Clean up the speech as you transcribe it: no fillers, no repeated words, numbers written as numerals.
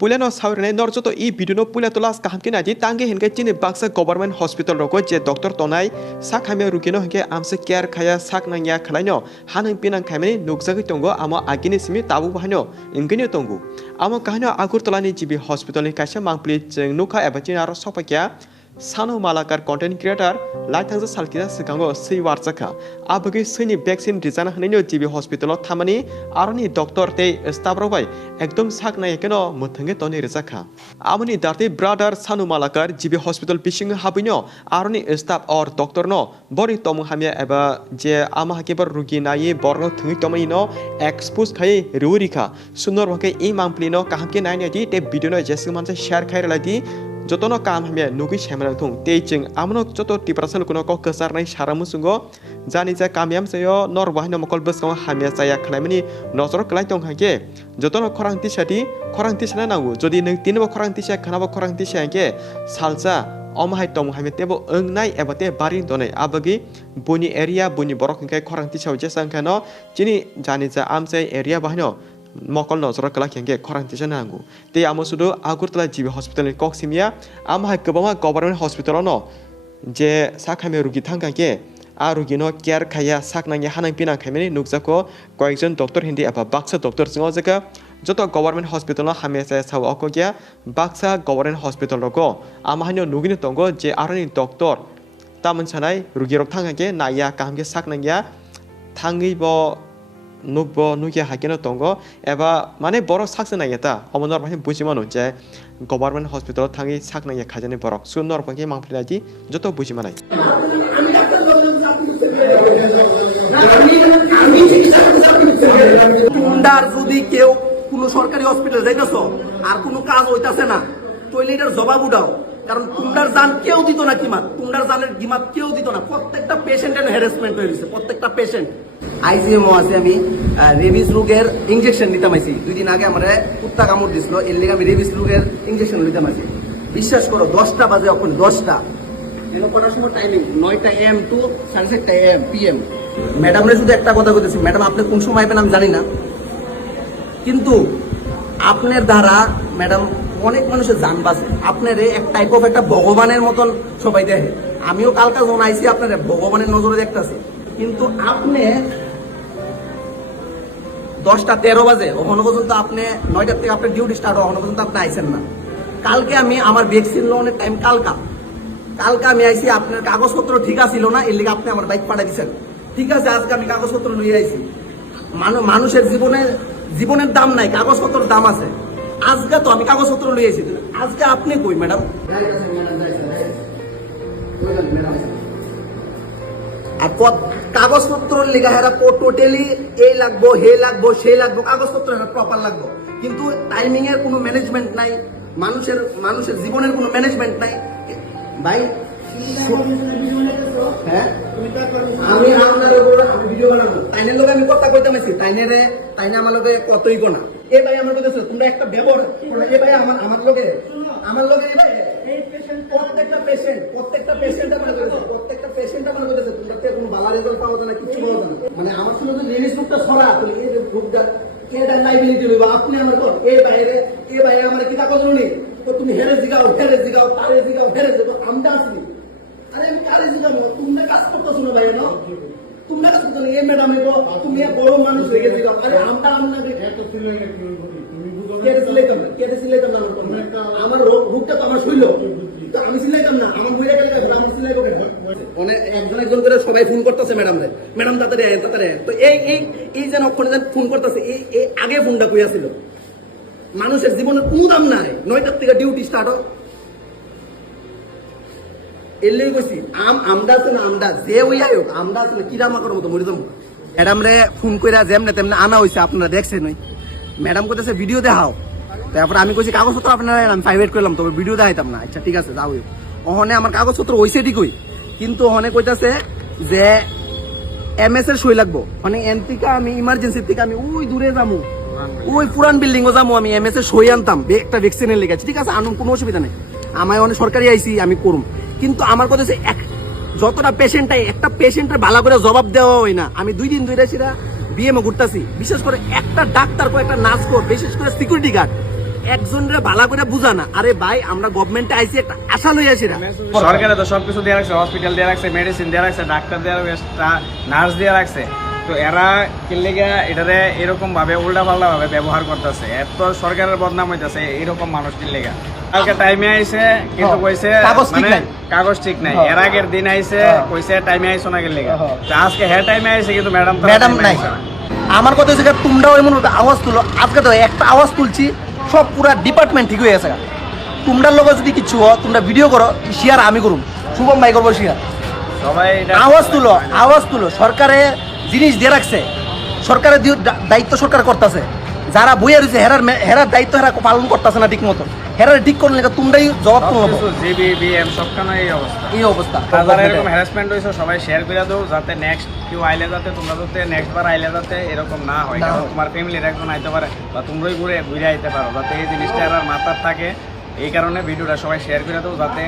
पुलियानो सावरायनाय नरजत इ भिडिअ पुलिया तलास काहामके नायदि तांगे हेनके चिनि बाक्सा गभर्नमेंट हॉस्पिटल रको जे डॉक्टर तनाय साखामे रुगिनो हेनके आमसे केयार खाया साकनांगिया खलायनो हानों पिनां खायमानि नुकजागै तंगो आमो आगिनि सिमि ताबु बाहायनो इंगिनो तंगो आमो काहानो आगरतलानि जिबि हॉस्पिटलनि कायसे मांप्लि जों नुखा एबा चिनारो सपाकिया सानो मालाकार कन्टेन्ट क्रिएटर लाइथांजा सालकिया सिगांगो सै वारजाखा आबगै सैनि वैक्सीन रिजाना होनायनि जिबि हॉस्पिटल थामानि आरनि डॉक्टर ते स्टाफ रबाय एकदम साकनाय केनो मोथंगे तनि रिजाखा आमनि दारते ब्रादार सानो मालाकार जिबि हॉस्पिटल पिसिंग हाबिनो आरनि स्टाफ और डॉक्टर नो बरि तमु हामिया एबा जे आमा हाकेबर रुगि नायै बरनो थंगि तमैनो एक्सपोज खाय रुरिखा सुनर बके इ मांप्लिनो काहाके नायनायदि ते भिडिअ नो जेसि मानसे शेयर खायरलादि जतनो काम हमें नुगि छेमना थुं तेजिं आमनो जतो टिप्रासल कुनो को कसारनाय सारामु सुंगो जानि जा कामियाम सयो नर बाहायनो मकल बसखौ हामिया जाया खलायमानि नजर कलाय दं हाके जतनो खरांति साना नांगौ जदि नों तिनबो खरांति सा खानाबो खरांति सा हाके सालजा अमहाय तम हामे तेबो ओंनाय एबाते बारि दनै आबगि बुनि एरिया बुनि बरक हिंखाय खरांति साव जे सांखानो जिनि जानि जा आमसे एरिया बाहायनो मकल नजर कला खेंगे खरांति नांगौ ते आमो सुदु आगरतला जिबि हॉस्पिटल कक्सिमिया आमहाय गोबां गभर्नमेंट हॉस्पिटल न जे साखामे रुगि थांगाके आ रुगिनो केयार खाया साकनांगे हानां पिनां खायमानि नुकजाको कयेकजन डॉक्टर हिंदी एबा बाक्सा डॉक्टर सिङाव जका जत गभर्नमेंट हॉस्पिटल हामेसा साव अकोगिया बाक्सा गभर्नमेंट हॉस्पिटल रको आमहायनो नुगिनो तंगो जे आरनि डॉक्टर तामन सानाय रुगिरक थांगाके नाया काहामके साकनांगिया थांगैबो नुबो नुया हाकेनो तंगो एबा माने बरो साकसे नायता अमनर बाहे बुजिमानो जे गभर्नमेंट हॉस्पिटल थांगि साकनाय खाजाने बरक सुनर बाहे मांफ्लिनादि जतो बुजिमानाय তোমরা যদি কেউ কোনো সরকারি হসপিটাল যাইতেছো আর কোনো কাজ হইতাছে না তাহলে এটার জবাব উঠাও কারণ তোমরা জান কেউ দিত না কিমাত তোমরা জানের কিমাত কেউ দিত না প্রত্যেকটা পেশেন্টের হ্যারাসমেন্ট হয়ে গেছে প্রত্যেকটা পেশেন্ট আইজিএমও আছে আমি রেবিস রোগের ইনজেকশন নিতাম আইছি 2 দিন আগে আমারে কুত্তা কামড় দিছিল এর লাগি আমি রেবিস রোগের ইনজেকশন নিতাম আইছি বিশ্বাস করো 10টা বাজে এখন 10টা এর কটার সময় টাইমিং 9টা এম টু 7:30 এম পিএম ম্যাডামরে শুধু একটা কথা কইতেছি ম্যাডাম আপনি কোন সময় আইবেন আমি জানি না কিন্তু আপনার দ্বারা ম্যাডাম অনেক মানুষের জান বাঁচে আপনারে এক টাইপ অফ একটা ভগবানের মতন সবাই দেখে আমিও কালকা যখন আইছি আপনার ভগবানের নজরে দেখতেছি কিন্তু আপনি 10টা 13 বাজে ওখানে পর্যন্ত আপনি 9টার থেকে আপনার ডিউটি স্টার্ট হওয়া পর্যন্ত আপনি আইছেন না কালকে আমি আমার ভ্যাকসিন লোনের টাইম কালকা আমি আইছি আপনার কাগজপত্র ঠিক আছিল না এর লিগে আপনি আমার বাইক পাঠা দিচ্ছেন ঠিক আছে আজকে আমি কাগজপত্র লইয়ে আইছি মানুষের জীবনের দাম নাই কাগজপত্রের দাম আছে আজকে তো আমি কাগজপত্র লইয়ে আইছি আজকে আপনি কই ম্যাডাম আর কাগজপত্র লেখা হেরা টোটালি এই লাগবো হে লাগবো সে লাগবো কাগজপত্র প্রপার লাগবো কিন্তু টাইমিং এর কোনো ম্যানেজমেন্ট নাই মানুষের জীবনের কোনো ম্যানেজমেন্ট নাই ভাই হ্যাঁ আমি আপনার আমি ভিডিও বানাবো তাইনের লোক আমি কথা কইতে মাইছি তাইনে আমার লোকে কতই কোনা এ ভাই আমার কইতেছে তোমরা একটা ব্যবহার এ ভাই আমার লোকে এ ভাই এই পেশেন্ট প্রত্যেকটা পেশেন্ট আমার কইতেছে তোমরা কোনো ভালো রেজাল্ট পাওয়া যায় না কিছু পাওয়া যায় না মানে আমার শুধু যদি রিলিজ রূপটা ছড়া তাহলে এই রূপটা কেডা লাইবিলিটি হইবা আপনি আমার কর এ বাইরে আমার কি কাগজ নি তো তুমি হেরে জিগাও তারে জিগাও আমরা আসি আরে আমি কারে জিগাও তোমরা কাজ করতেছো না ভাই না তোমরা কাজ করতেছো এই ম্যাডাম তুমি বড় মানুষ হয়ে গেছে আরে আমরা আপনাকে এত সিলাইতাম আমার রূপটা তো আমার শৈল তো আমি সিলাইতাম না আমার বইরা গেলে আমি সিলাইবো কেন মানে একজন করে সবাই ফোন করতেছে ম্যাডাম তাড়াতাড়ি তো এই যেন ওখানে ফোন করতেছে এই আগে ফোনটা কইয়া ছিল মানুষের জীবনের কোনো দাম নাই 9টার থেকে ডিউটি স্টার্ট হয় এর লেগে কইছি আমরা আছে না আমরা যে ওই আয়োগ আমরা আছে না কিরামাকর মতো মরে যাবো ম্যাডাম রে ফোন কইরা যেমনে তেমনে আনা হইছে আপনারা দেখছেন ওই ম্যাডাম কইতেছে ভিডিও দেখাও তারপর আমি কইছি কাগজপত্র আপনারা আমি প্রাইভেট করলাম তবে ভিডিও দেখাইতাম না আচ্ছা ঠিক আছে যাও ওখানে আমার কাগজপত্র হইছে ঠিকই কিন্তু ওখানে কইতাছে যে এমএস এর সই লাগবো মানে এন থেকে আমি ইমার্জেন্সি থেকে আমি ওই দূরে যাবো ওই পুরান বিল্ডিং ও যাবো আমি এমএস এর সই আনতাম একটা ভ্যাকসিনের লেগে ঠিক আছে আনুন কোনো অসুবিধা নেই আমায় অনেক সরকারি আইসি আমি করুম কিন্তু আমার কথা হচ্ছে যতটা পেশেন্টটাই একটা পেশেন্টের ভালো করে জবাব দেওয়া হয় না আমি 2 দিন ধরে সেটা বিএমও ঘুরতেছি বিশেষ করে একটা ডাক্তার একটা নার্স বিশেষ করে সিকিউরিটি গার্ড একজনরে ভালো করে বুঝা না। আরে ভাই আমরা গভর্নমেন্টে আইছি একটা আশা লই আসি না। সরকারে তো সবকিছু দিয়ে রাখছে, হসপিটাল দিয়ে রাখছে, মেডিসিন দিয়ে রাখছে, ডাক্তার দিয়ে রাখছে, নার্স দিয়ে রাখছে। তো এরা কিনলেগা এটারে এরকম ভাবে উল্টা পাল্টা ভাবে ব্যবহার করতেছে, এত সরকারের বদনাম হইতেছে এরকম মানুষ কিনলেগা। কালকে টাইমে আইছে কিন্তু কইছে কাগজ ঠিক মানে নাই। কাগজ ঠিক নাই। এর আগের দিন আইছে কইছে টাইমে আইছো না কিনলেগা। তো আজকে হ্যাঁ টাইমে আইছে কিন্তু ম্যাডাম নাই। আমার কথা হচ্ছে তোমরা এমন আওয়াজ তুলো, আজকে তো একটা আওয়াজ তুলছি সব পুরা ডিপার্টমেন্ট ঠিক হয়ে গেছে। তোমরা লোক যদি কিছু হয় তোমরা ভিডিও করো, শেয়ার আমি করুম, শুভম ভাই করবো শেয়ার। সবাই আওয়াজ তুলো। সরকারে জিনিস দিয়ে রাখছে, সরকারের দায়িত্ব সরকার করতেছে। যারা বইয়ে রয়েছে হেরার দায়িত্ব হেরা পালন করতেছে না ঠিক মতো। হেরার ঠিক করলে তোমরাই জবাব তুলবো। এই অবস্থা এরকম হ্যারাসমেন্ট হয়েছে, সবাই শেয়ার করে দাও যাতে নেক্সট কেউ আইলে যাতে তোমরা যাতে নেক্সট বার আইলে যাতে এরকম না হয়। কারণ তোমার ফ্যামিলির একজন আইতে পারে বা তোমরাই ঘুরে আইতে পারো, যাতে এই জিনিসটা আর মাথার থাকে। এই কারণে ভিডিওটা সবাই শেয়ার করে দাও যাতে